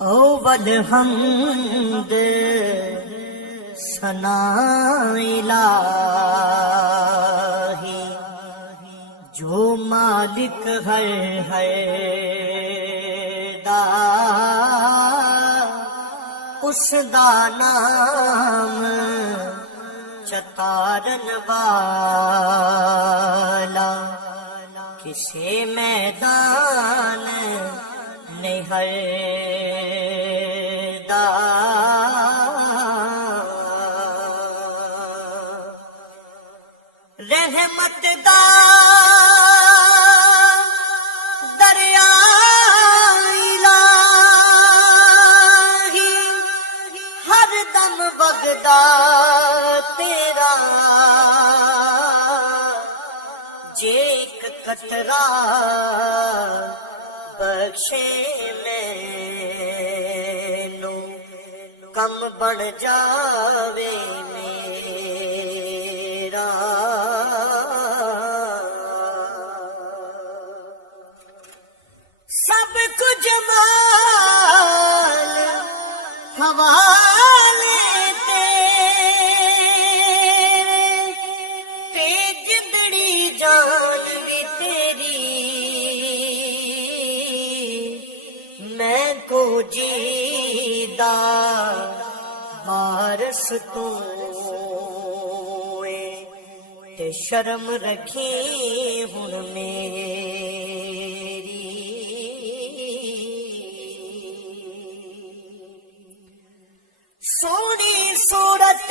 اول حمد ثنا الہی جو مالک ہے دا اس دا نام چتارن والا کسے میدان نہر دا رحمت دا دریا الہی ہر دم وگدا تیرا جے ایک قطرہ بخشے مینوں کم بن جاوے میرا سب کچھ مال حوالے تے جندڑی جان بھی تیری میں کو جیدا وارث تو تے شرم رکھی ہن میری سونی صورت